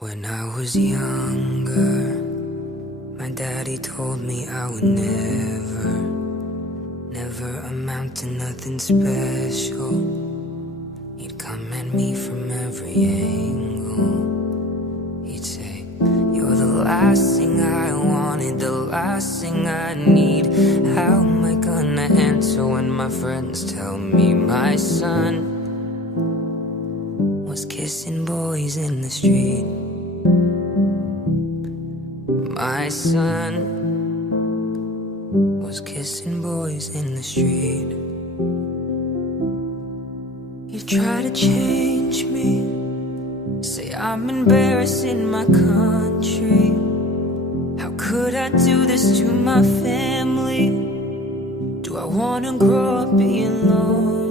When I was younger, my daddy told me I would never amount to nothing special. He'd come at me from every angle. He'd say, you're the last thing I wanted, the last thing I need. How am I gonna answer when my friends tell me my son was kissing boys in the street? My son was kissing boys in the street. You try to change me, say I'm embarrassing my country. How could I do this to my family? Do I wanna grow up being lonely?